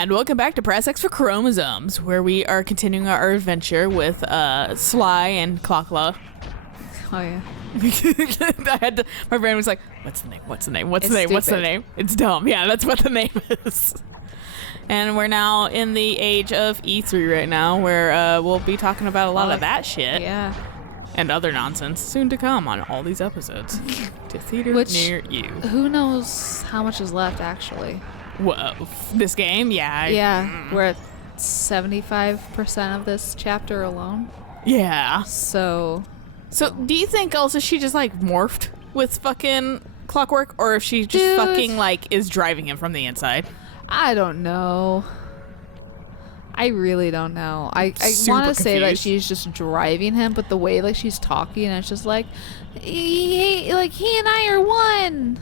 And welcome back to Press X for Chromosomes, where we are continuing our adventure with Sly and Clockla. Oh yeah. My brain was like, what's the name? What's the name? What's the name? Stupid. What's the name? It's dumb. Yeah, that's what the name is. And we're now in the age of E3 right now, where we'll be talking about a lot of that shit. Yeah. And other nonsense soon to come on all these episodes. To theaters near you. Who knows how much is left actually? Whoa. This game? Yeah. Yeah. We're at 75% of this chapter alone. Yeah. So do you think also she just like morphed with fucking Clockwork, or if she just fucking like is driving him from the inside? I don't know. I really don't know. I Super want to say that confused. she's just driving him, but the way like she's talking, it's just like he and I are one.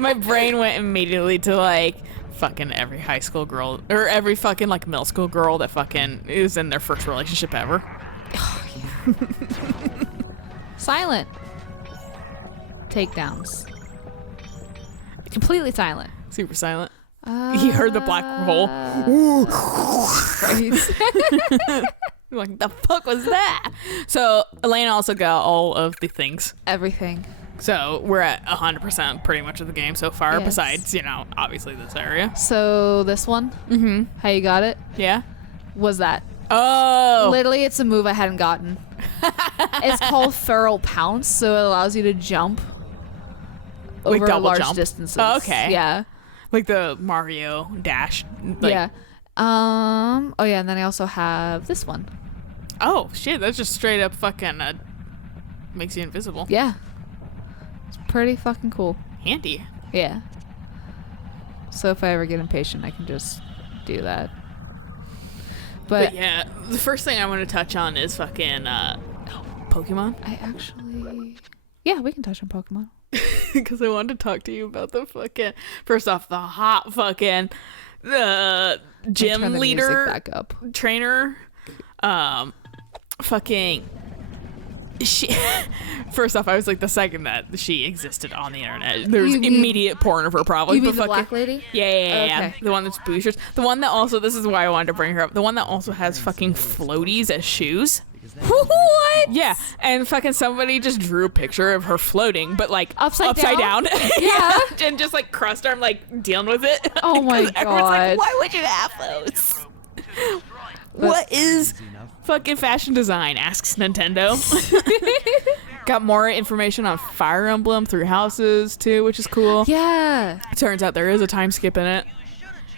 my brain went immediately to like fucking every high school girl or every fucking like middle school girl that fucking is in their first relationship ever. Oh, yeah. Silent takedowns. Completely silent. Super silent. He heard the black hole. Like, the fuck was that? So Alayna also got all of the things. Everything. So we're at 100% pretty much of the game so far, Yes. besides, obviously this area. So this one, how you got it? Yeah? Was that? Oh! Literally, it's a move I hadn't gotten. It's called Feral Pounce, so it allows you to jump Like over double large jump? distances. Oh, okay. Yeah. Like the Mario Dash. Like, Yeah. Oh yeah, and then I also have this one. Oh, shit, that's just straight up fucking makes you invisible. Yeah. It's pretty fucking cool. Handy. Yeah. So if I ever get impatient, I can just do that. But yeah, the first thing I want to touch on is fucking Pokemon. I actually... Yeah, we can touch on Pokemon. Because I wanted to talk to you about the fucking... First off, the hot fucking... gym Turn the leader music back up. trainer. Fucking... She... First off, I was like, the second that she existed on the internet, there was You mean- immediate porn of her probably. You mean but the fucking, black lady? Yeah. Okay. The one that's booty shorts. The one that also, this is why I wanted to bring her up, the one that also has fucking floaties as shoes. What? Yeah, and fucking somebody just drew a picture of her floating, but like Upside down. Yeah. And just like crossed arm, like dealing with it. Oh my 'Cause everyone's like, God. why would you have those? What is fucking fashion design? Asks Nintendo. Got more information on Fire Emblem through houses too, which is cool. Yeah. Turns out there is a time skip in it.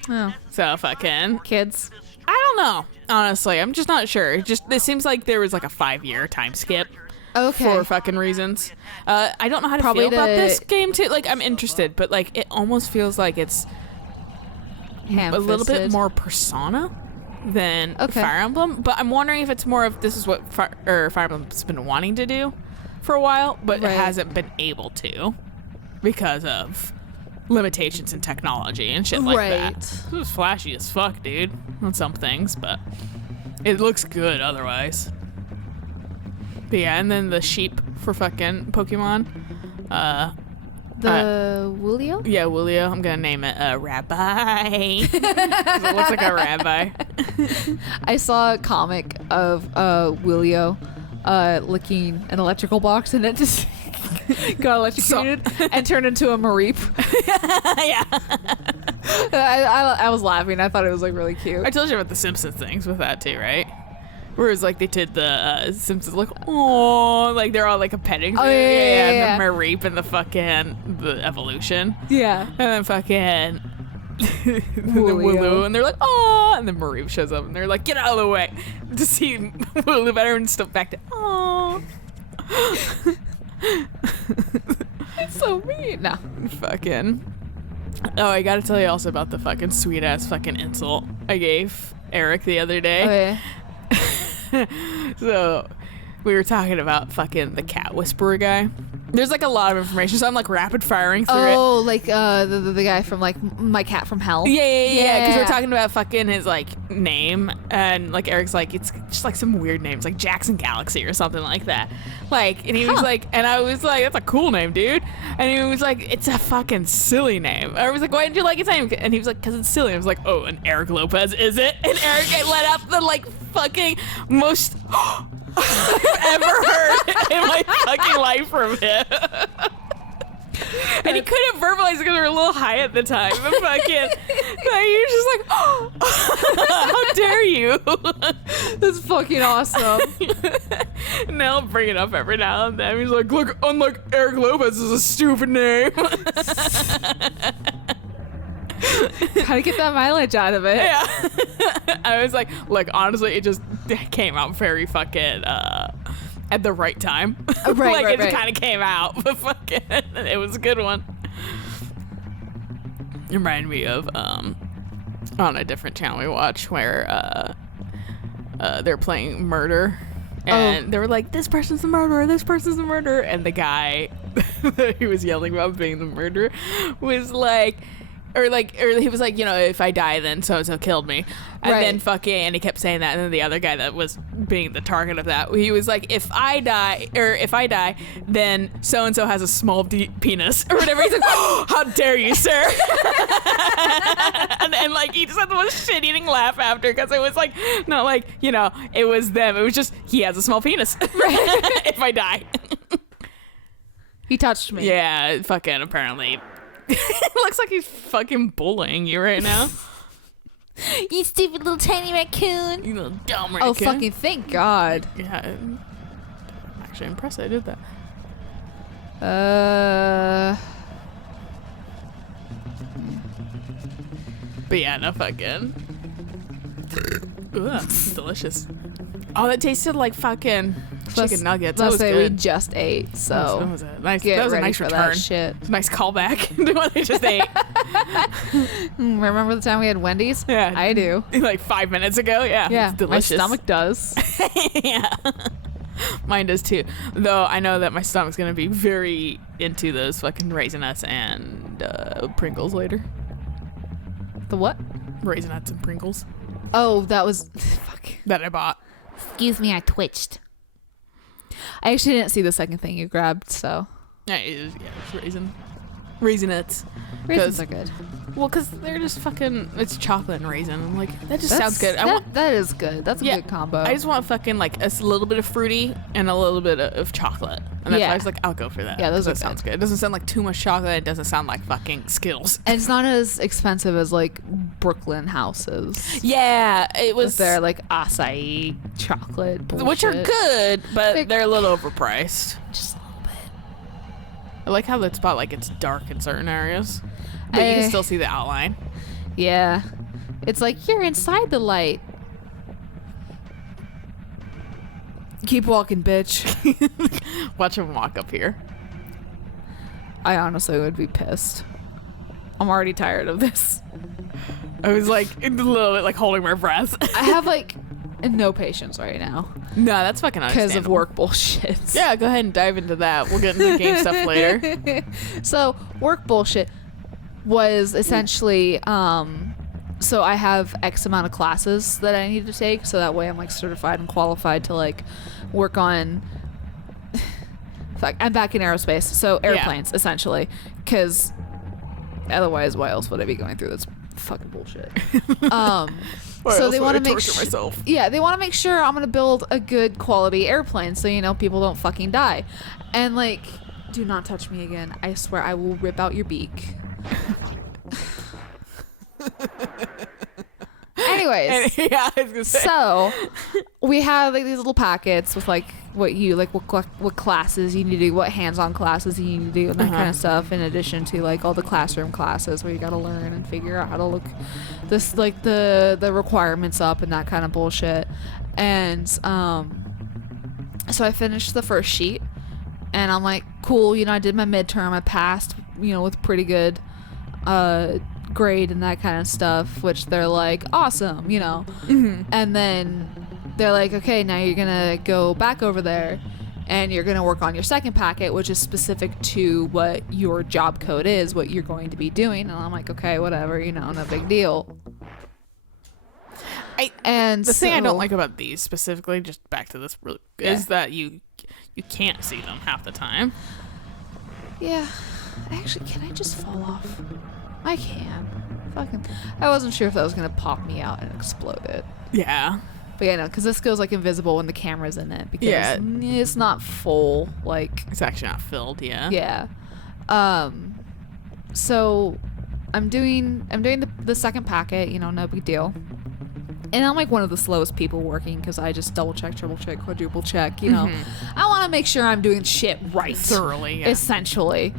Oh, So fucking, kids. I don't know. Honestly, I'm just not sure. It seems like there was like a 5-year time skip. Okay. For fucking reasons. I don't know how to Probably feel about the- this game too. Like, I'm interested, but like it almost feels like it's a little bit more Persona than Okay. Fire Emblem. But I'm wondering if it's more of this is what Fire Emblem's been wanting to do for a while, but Right. it hasn't been able to because of limitations in technology and shit like that. Right. It was flashy as fuck, dude, on some things, but it looks good otherwise. But yeah, and then the sheep for fucking Pokemon. The Willio? Yeah, Lilia. I'm gonna name it Rabbi. 'Cause it looks like a rabbi. I saw a comic of Willio licking an electrical box and it just got electrocuted and turned into a Mareep. Yeah. I was laughing. I thought it was like really cute. I told you about the Simpsons things with that too, right? Whereas like they did the Simpsons like, oh, like they're all like a petting. Oh, yeah. And the Mareep and the evolution. Yeah. And then fucking the Wooloo. Wooloo, and they're like, oh, and then Mareep shows up, and they're like, get out of the way, to see Wooloo better, and stuff back to, oh. It's so mean. No. Fucking. Oh, I gotta tell you also about the fucking sweet ass fucking insult I gave Eric the other day. Oh, yeah. So, we were talking about fucking the cat whisperer guy. There's like a lot of information, so I'm like rapid firing through it. Oh, like the guy from like My Cat from Hell. Yeah. Because we're talking about fucking his like name, and like Eric's like it's just like some weird names, like Jackson Galaxy or something like that. Like, and he was like, and I was like, that's a cool name, dude. And he was like, it's a fucking silly name. I was like, why did you like his name? And he was like, because it's silly. I was like, oh, and Eric Lopez, is it? And Eric let out the like fucking most I've ever heard in my fucking life from him. And he couldn't verbalize it because we were a little high at the time. But fucking, like, he was just like, oh, how dare you? That's fucking awesome. And I'll bring it up every now and then. He's like, look, unlike Eric Lopez is a stupid name. Gotta get that mileage out of it. Yeah. I was like, honestly, it just came out very fucking at the right time. Right, it kind of came out, but fucking, it was a good one. It reminded me of on a different channel we watch where they're playing murder, and they were like, this person's the murderer, this person's the murderer, and the guy that he was yelling about being the murderer was like, or he was like, you know, if I die, then so-and-so killed me. And then fucking, and he kept saying that. And then the other guy that was being the target of that, he was like, if I die, then so-and-so has a small penis or whatever. He's like, oh, how dare you, sir? and like, he just had the most shit-eating laugh after, because it was like, not like, you know, it was them. It was just, he has a small penis. If I die. He touched me. Yeah, fucking apparently. It looks like he's fucking bullying you right now. You stupid little tiny raccoon. You little dumb raccoon. Oh, fucking thank God. Yeah. I'm actually impressed I did that. But yeah, no fucking. Ugh, delicious. Oh, that tasted like fucking chicken nuggets. That was good. We just ate, so that was a nice. Get That was a ready nice for return. that shit. It's a nice callback to what they just ate. Remember the time we had Wendy's? Yeah, I do. Like 5 minutes ago. Yeah, Yeah, it's delicious. my stomach does. Yeah, mine does too. Though I know that my stomach's gonna be very into those fucking Raisinets and Pringles later. The what? Raisinets and Pringles Oh, that was fuck. that I bought. Excuse me, I twitched. I actually didn't see the second thing you grabbed, so. Yeah, it's Raisinets. Raisins are good. Well, because they're just fucking, it's chocolate and raisin. I'm like, that just sounds good. That is good. That's a good combo. I just want fucking like a little bit of fruity and a little bit of chocolate. And that's why I was like, I'll go for that. Yeah, those that are sounds good. It doesn't sound like too much chocolate. It doesn't sound like fucking Skittles. And it's not as expensive as like Brooklyn houses. Yeah, it was. With their like acai chocolate bullshit. Which are good, but they're a little overpriced. Just a little bit. I like how that spot, like, it's dark in certain areas. But you can still see the outline. Yeah. It's like, you're inside the light. Keep walking, bitch. Watch him walk up here. I honestly would be pissed. I'm already tired of this. I was like a little bit like holding my breath. I have like no patience right now. No, that's fucking Because understandable. of work bullshit. Yeah, go ahead and dive into that. We'll get into the game stuff later. So, work bullshit was essentially, so I have X amount of classes that I need to take, so that way I'm like certified and qualified to like work on. Fuck, I'm back in aerospace, so airplanes essentially, because otherwise, why else would I be going through this fucking bullshit? So they want to make sure. Yeah, they want to make sure I'm gonna build a good quality airplane, so you know people don't fucking die. And like, do not touch me again. I swear I will rip out your beak. Anyways, yeah, I was gonna say. so we have like these little packets with like what you like, what classes you need to do, what hands-on classes you need to do, and that kind of stuff. In addition to like all the classroom classes where you got to learn and figure out how to look this like the requirements up and that kind of bullshit. And so I finished the first sheet, and I'm like, cool, you know, I did my midterm, I passed, you know, with pretty good grade and that kind of stuff, which they're like, awesome, you know. And then they're like, okay, now you're gonna go back over there and you're gonna work on your second packet, which is specific to what your job code is, what you're going to be doing. And I'm like, okay, whatever, you know, no big deal. The thing I don't like about these specifically, just back to this, is that you can't see them half the time. Yeah. Actually, can I just fall off? I can. Fucking. I wasn't sure if that was gonna pop me out and explode it. Yeah. But yeah, no, because this goes like invisible when the camera's in it because it's not full. Like it's actually not filled. Yeah. Yeah. So I'm doing the second packet. You know, no big deal. And I'm like one of the slowest people working because I just double check, triple check, quadruple check. You know, I want to make sure I'm doing shit right, thoroughly, essentially.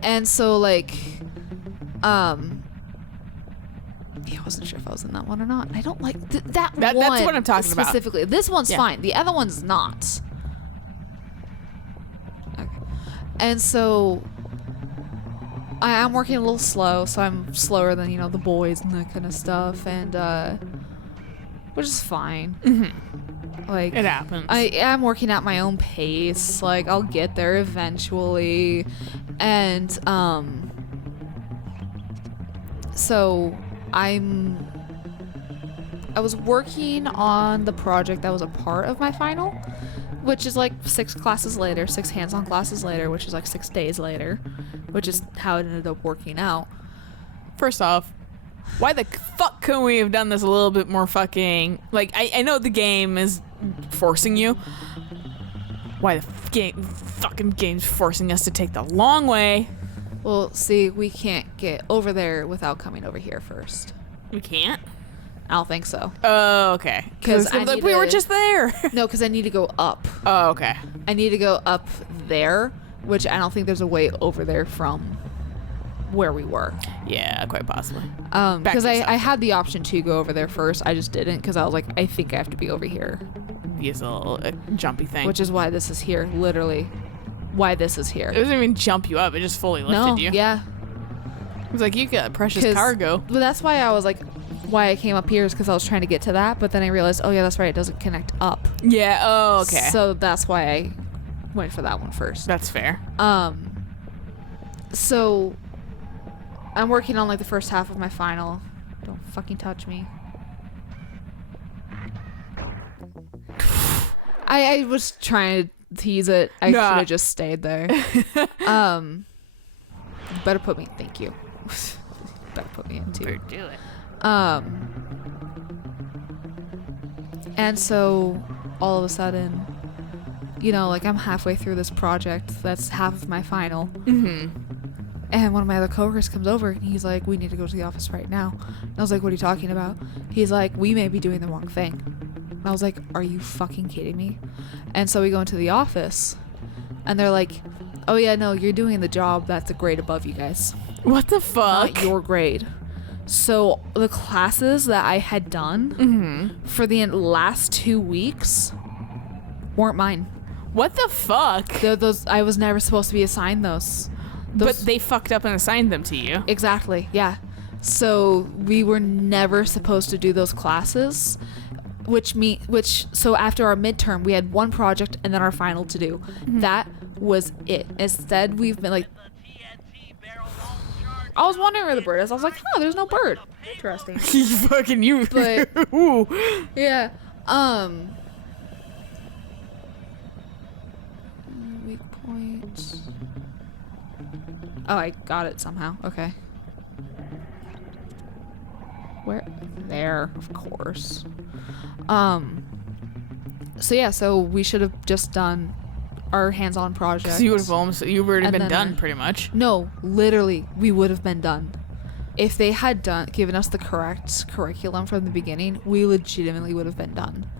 And so like, yeah, I wasn't sure if I was in that one or not. I don't like that one. That's what I'm talking about. Specifically, this one's fine. The other one's not. Okay. And so I am working a little slow, so I'm slower than, you know, the boys and that kind of stuff, and which is fine. Like, it happens. I am working at my own pace. Like, I'll get there eventually. And so I was working on the project that was a part of my final, which is like 6 classes later, 6 hands-on classes later, which is like 6 days later, which is how it ended up working out. First off, why the fuck couldn't we have done this a little bit more fucking... Like, I know the game is forcing you. Why the fucking game's forcing us to take the long way? Well, see, we can't get over there without coming over here first. We can't? I don't think so. Oh, okay. Because like, we were just there. No, because I need to go up. Oh, okay. I need to go up there, which I don't think there's a way over there from where we were. Yeah, quite possibly. Because I had the option to go over there first. I just didn't because I was like, I think I have to be over here. Use a little jumpy thing. Which is why this is here, literally. Why this is here. It doesn't even jump you up. It just fully lifted you. Yeah. It was like, you got precious cargo. But that's why I was like, why I came up here is because I was trying to get to that. But then I realized, oh yeah, that's right. It doesn't connect up. Yeah. Oh, okay. So that's why I went for that one first. That's fair. So I'm working on like the first half of my final. Don't fucking touch me. I was trying to tease it. I should have just stayed there. Better put me. Thank you. Better put me in too. Better do it. And so all of a sudden, you know, like I'm halfway through this project. That's half of my final. And one of my other coworkers comes over and he's like, we need to go to the office right now. And I was like, what are you talking about? He's like, we may be doing the wrong thing. And I was like, are you fucking kidding me? And so we go into the office and they're like, oh yeah, no, you're doing the job that's a grade above you guys. What the fuck? Not your grade. So the classes that I had done for the last 2 weeks weren't mine. What the fuck? Those I was never supposed to be assigned those. But they fucked up and assigned them to you. Exactly, yeah. So we were never supposed to do those classes, so after our midterm, we had one project and then our final to do. That was it. Instead, we've been like... I was wondering where the bird is. I was like, oh, there's no bird. Interesting. you. But, ooh. Yeah. Weak points. Oh, I got it somehow. Okay. Where? There, of course. So yeah, so we should have just done our hands-on project. So you would have been done pretty much. No, literally, we would have been done. If they had given us the correct curriculum from the beginning, we legitimately would have been done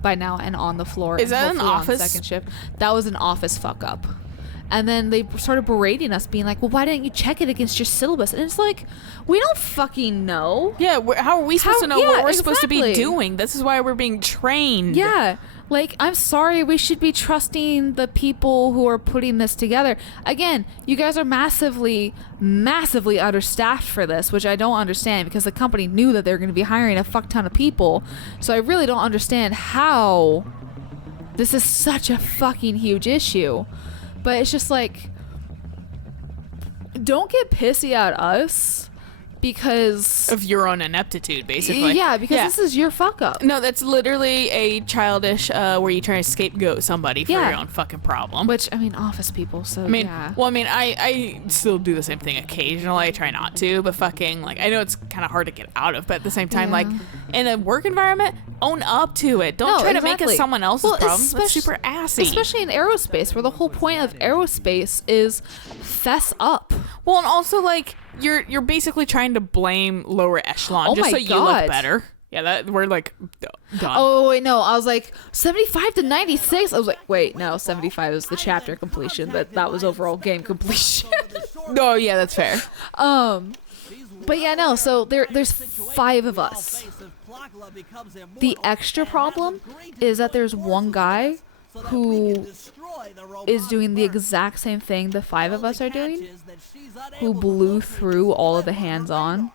by now and on the floor. Is that an office? On second shift. That was an office fuck up. And then they started berating us, being like, well, why didn't you check it against your syllabus? And it's like, we don't fucking know. Yeah, how are we supposed to know what we're supposed to be exactly. doing? This is why we're being trained. Yeah. Like, I'm sorry, we should be trusting the people who are putting this together. Again, you guys are massively, massively understaffed for this, which I don't understand because the company knew that they were going to be hiring a fuck ton of people. So I really don't understand how this is such a fucking huge issue. But it's just like, don't get pissy at us because of your own ineptitude, basically. Yeah, because this is your fuck up. No, that's literally a childish where you try to scapegoat somebody for your own fucking problem. Which, I mean, office people, so I mean, yeah. well, I mean, I still do the same thing occasionally. I try not to, but fucking, like, I know it's kind of hard to get out of, but at the same time, like, in a work environment, own up to it. Don't try to make it someone else's problem. That's super assy. Especially in aerospace, where the whole point of aerospace is fess up. Well, and also, like, you're basically trying to blame lower echelon just so you look better. Yeah, that we're like done. Oh wait, no, I was like 75 to 96. I was like, wait, no, 75 is the chapter completion, but that was overall game completion. Oh yeah, that's fair. But yeah, no. So there's 5 of us. The extra problem is that there's one guy who is doing the exact same thing the 5 of us are doing, who blew through all of the hands-on,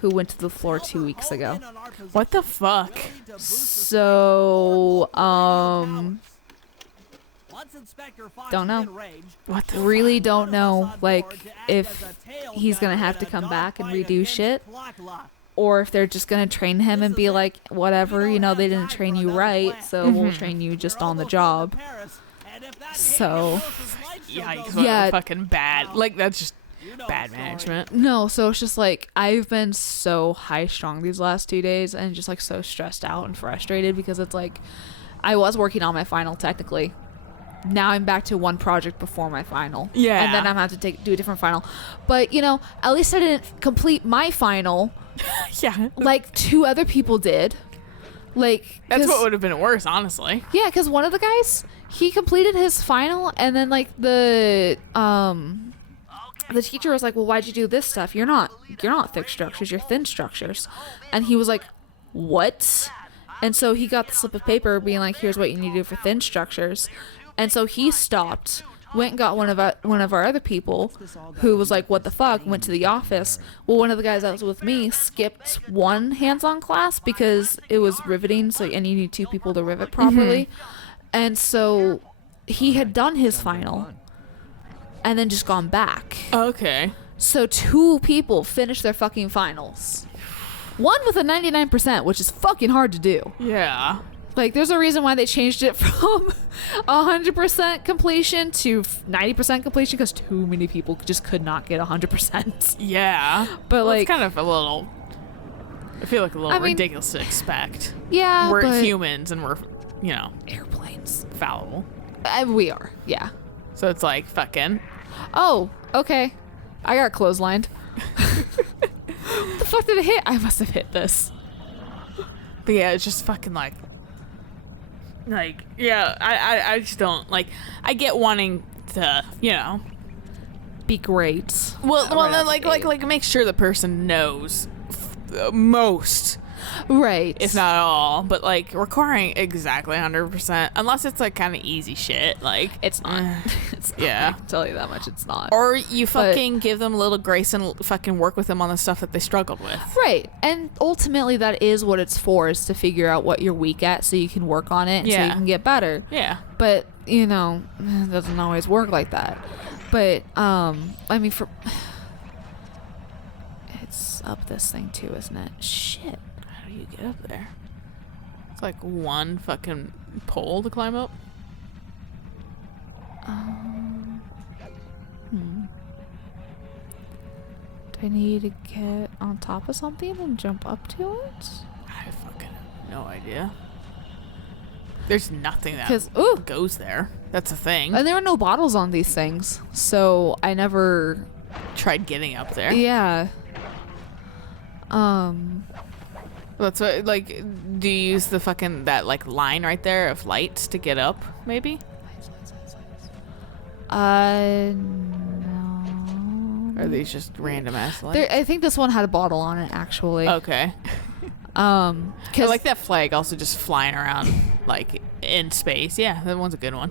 who went to the floor 2 weeks ago. What the fuck? So, don't know. What the really don't know, like, if he's gonna have to come back and redo shit, or if they're just gonna train him and be like, whatever, you know, they didn't train you right, so we'll train you just on the job. So, yikes, yeah, fucking bad. Like, that's just bad management. No, so it's just like, I've been so high strung these last 2 days and just like so stressed out and frustrated because it's like, I was working on my final technically. Now I'm back to one project before my final. Yeah. And then I'm gonna have to do a different final. But, you know, at least I didn't complete my final. Yeah. Like 2 other people did. Like, that's what would have been worse, honestly. Yeah, because one of the guys, he completed his final, and then like the teacher was like, well, why'd you do this stuff? You're not thick structures, you're thin structures. And he was like, what? And so he got the slip of paper being like, here's what you need to do for thin structures. And so he stopped, went and got one of our other people who was like, what the fuck, went to the office. Well, one of the guys that was with me skipped one hands-on class because it was riveting, and you need 2 people to rivet properly. And so he had done his final and then just gone back. Okay. So 2 people finished their fucking finals. One with a 99%, which is fucking hard to do. Yeah. Like, there's a reason why they changed it from 100% completion to 90% completion, because too many people just could not get 100%. Yeah. But, like, it's kind of I feel like a little ridiculous to expect. Yeah, we're humans and we're, you know, airplanes. Fallible. We are, yeah. So it's like, fucking. Oh, okay. I got clotheslined. What the fuck did it hit? I must have hit this. But yeah, it's just fucking like, yeah, I just don't, like, I get wanting to, you know, be great. Well, then, like make sure the person knows most. Right. If not all, but like requiring exactly 100%, unless it's like kind of easy shit, like it's not. It's not. Yeah, I can tell you that much. It's not. Or you fucking give them a little grace and fucking work with them on the stuff that they struggled with. Right. And ultimately, that is what it's for: is to figure out what you're weak at, so you can work on it, and so you can get better. Yeah. But you know, it doesn't always work like that. But I mean, it's up this thing too, isn't it? Shit. How do you get up there? It's like one fucking pole to climb up. Do I need to get on top of something and jump up to it? I fucking have no idea. There's nothing that goes there. That's a thing. And there are no bottles on these things, so I never tried getting up there. Yeah. That's what, like, do you use the fucking, that, like, line right there of lights to get up, maybe? No. Or are these just random ass lights? I think this one had a bottle on it, actually. Okay. I like that flag also just flying around, like, in space. Yeah, that one's a good one.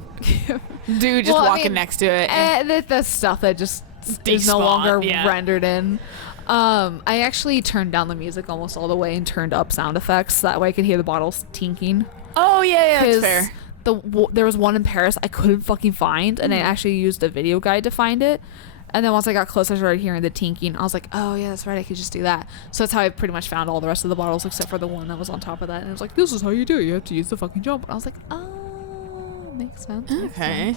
Dude just walking next to it. That's stuff that just is no longer rendered in. I actually turned down the music almost all the way and turned up sound effects so that way I could hear the bottles tinking. Oh, yeah, that's fair. There was one in Paris I couldn't fucking find, and I actually used a video guide to find it. And then once I got closer, I started hearing the tinking. I was like, oh, yeah, that's right. I could just do that. So that's how I pretty much found all the rest of the bottles except for the one that was on top of that. And it was like, this is how you do it. You have to use the fucking jump. And I was like, oh, makes sense. Okay.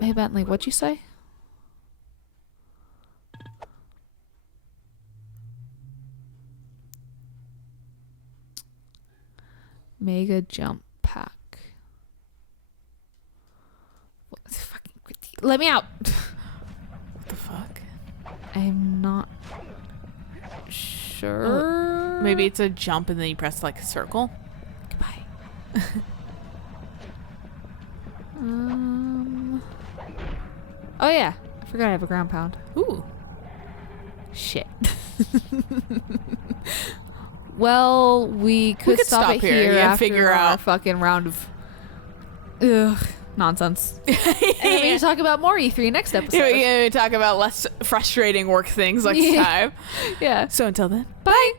Hey, Bentley, what'd you say? Mega jump pack. What the fucking... Let me out. What the fuck? I'm not sure. Maybe it's a jump and then you press like a circle. Goodbye. Oh yeah, I forgot I have a ground pound. Ooh. Shit. Well, we could stop it here after figure our out fucking round of nonsense. And then we can talk about more E3 next episode. Yeah, we talk about less frustrating work things next time. Yeah. So until then, bye.